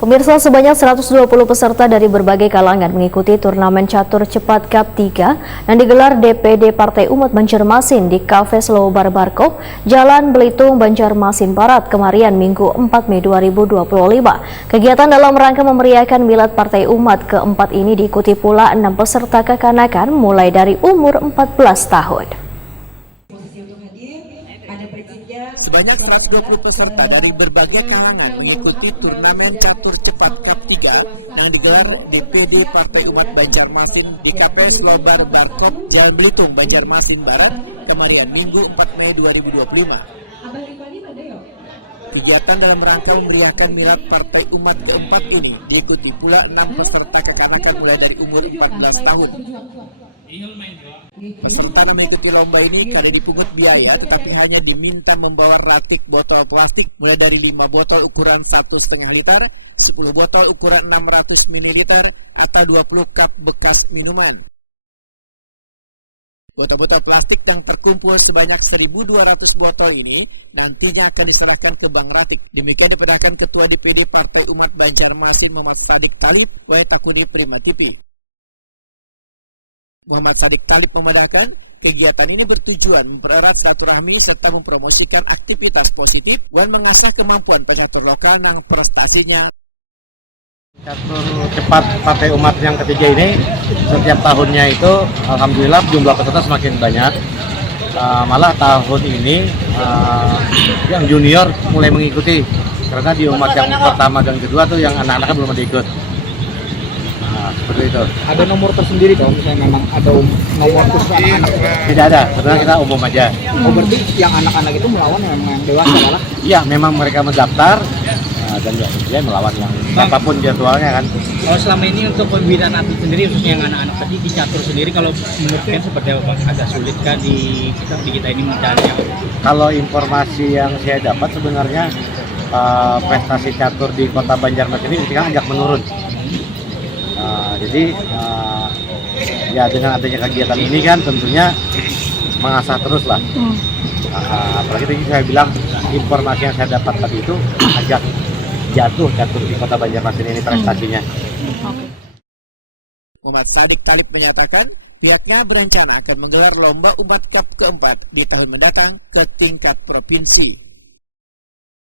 Pemirsa, sebanyak 120 peserta dari berbagai kalangan mengikuti turnamen catur cepat Cup 3 yang digelar DPD Partai Umat Banjarmasin di Cafe Slow Bar Barkop, Jalan Belitung, Banjarmasin Barat, kemarin Minggu 4 Mei 2025. Kegiatan dalam rangka memeriahkan milad Partai Umat keempat ini diikuti pula 6 peserta kekanakan mulai dari umur 14 tahun. Sebanyak 120 peserta dari berbagai kalangan mengikuti turnamen catur cepat Cup 3 yang digelar DPD Partai Umat Banjarmasin di Cafe Slow Bar Barkop, Jalan Belitung, Banjarmasin Barat, kemarin Minggu 4 Mei 2025. Kegiatan dalam rangka memeriahkan milad Partai Umat keempat ini diikuti pula 6 peserta kekanakan mulai dari umur 14 tahun. Peserta mengikuti lomba ini kali dipungut biaya, tapi hanya diminta membawa racik botol plastik mulai dari 5 botol ukuran 1,5 liter, 10 botol ukuran 600 ml, atau 20 cup bekas minuman. Botol-botol plastik yang terkumpul sebanyak 1.200 botol ini nantinya akan diserahkan ke Bank Rafiq. Demikian diperintahkan Ketua DPD Partai Umat Banjarmasin Muhammad Sadik Talib oleh Takuni Prima TV. Muhammad Sadik Talib membenarkan kegiatan ini bertujuan mempererat silaturahmi serta mempromosikan aktivitas positif dan mengasah kemampuan pecatur lokal yang prestasinya. Catur cepat Partai Umat yang ketiga ini setiap tahunnya itu alhamdulillah jumlah peserta semakin banyak. Malah tahun ini yang junior mulai mengikuti karena di umat yang pertama dan kedua tuh yang anak-anaknya belum ada ikut. Seperti itu. Ada nomor tersendiri kalau misalnya memang ada nomor khusus anak-anak? Tidak ada, sebenarnya kita umum aja. Oh, berarti yang anak-anak itu melawan yang dewasa malah? Iya, memang mereka mendaftar dan ya melawan yang apapun jadwalnya kan. Kalau selama ini untuk pembinaan atlet sendiri, khususnya yang anak-anak tadi di catur sendiri, kalau menurut kalian seperti apa? Agak sulit kan di kita ini mencarinya? Kalau informasi yang saya dapat sebenarnya prestasi catur di Kota Banjarmasin ini sekarang agak menurun. Jadi ya dengan adanya kegiatan ini kan tentunya mengasah terus lah. Apalagi tadi saya bilang informasi yang saya dapat tadi itu agak jatuh catur di Kota Banjarmasin ini prestasinya. Muhammad Sadik Talib menyatakan pihaknya berencana akan menggelar lomba umat Cup keempat di tahun mendatang ke tingkat provinsi.